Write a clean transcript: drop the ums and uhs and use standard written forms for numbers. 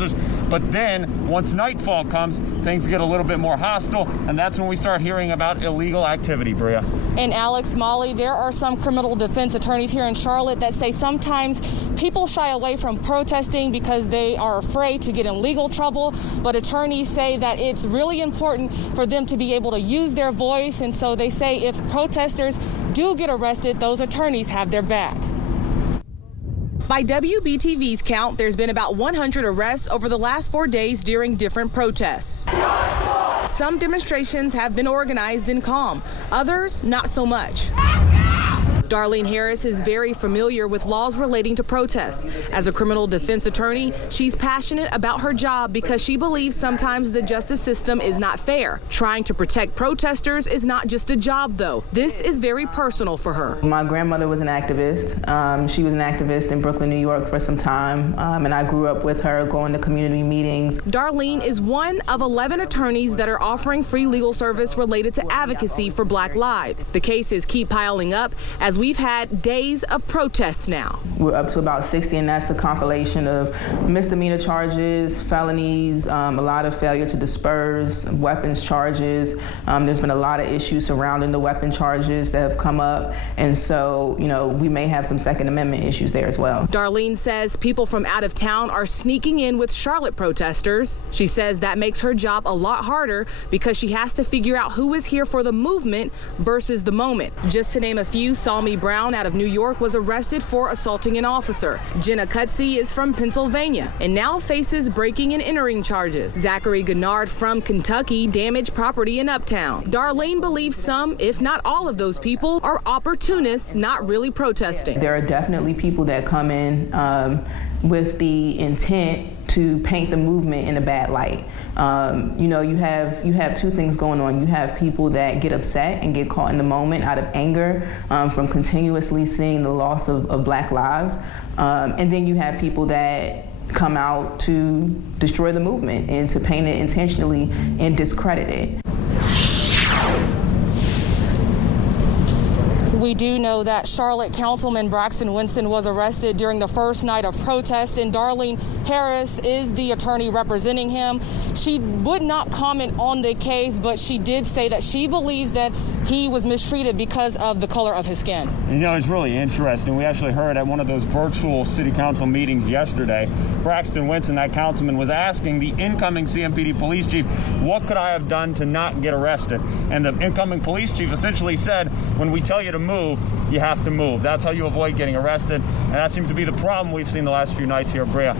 officers. But then once nightfall comes, things get a little bit more hostile, and that's when we start hearing about illegal activity, Bria. And Alex, Molly, there are some criminal defense attorneys here in Charlotte that say sometimes people shy away from protesting because they are afraid to get in legal trouble. But attorneys say that it's really important for them to be able to use their voice. And so they say if protesters do get arrested, those attorneys have their back. By WBTV's count, there's been about 100 arrests over the last 4 days during different protests. Some demonstrations have been organized in calm, others not so much. Darlene Harris is very familiar with laws relating to protests. As a criminal defense attorney, she's passionate about her job because she believes sometimes the justice system is not fair. Trying to protect protesters is not just a job, though. This is very personal for her. My grandmother was an activist. She was an activist in Brooklyn, New York for some time, and I grew up with her going to community meetings. Darlene is one of 11 attorneys that are offering free legal service related to advocacy for Black lives. The cases keep piling up as we've had days of protests now. We're up to about 60, and that's a compilation of misdemeanor charges, felonies, a lot of failure to disperse, weapons charges. There's been a lot of issues surrounding the weapon charges that have come up, and so, we may have some Second Amendment issues there as well. Darlene says people from out of town are sneaking in with Charlotte protesters. She says that makes her job a lot harder because she has to figure out who is here for the movement versus the moment. Just to name a few, Salmi Brown out of New York was arrested for assaulting an officer. Jenna Cutsey is from Pennsylvania and now faces breaking and entering charges. Zachary Gennard from Kentucky damaged property in Uptown. Darlene believes some, if not all of those people, are opportunists not really protesting. There are definitely people that come in with the intent to paint the movement in a bad light. You have two things going on. You have people that get upset and get caught in the moment out of anger from continuously seeing the loss of Black lives. And then you have people that come out to destroy the movement and to paint it intentionally and discredit it. We do know that Charlotte Councilman Braxton Winston was arrested during the first night of protest, and Darlene Harris is the attorney representing him. She would not comment on the case, but she did say that she believes that he was mistreated because of the color of his skin. It's really interesting. We actually heard at one of those virtual city council meetings yesterday, Braxton Winston, that councilman, was asking the incoming CMPD police chief, what could I have done to not get arrested? And the incoming police chief essentially said, when we tell you to move, you have to move. That's how you avoid getting arrested. And that seems to be the problem we've seen the last few nights here, Bria.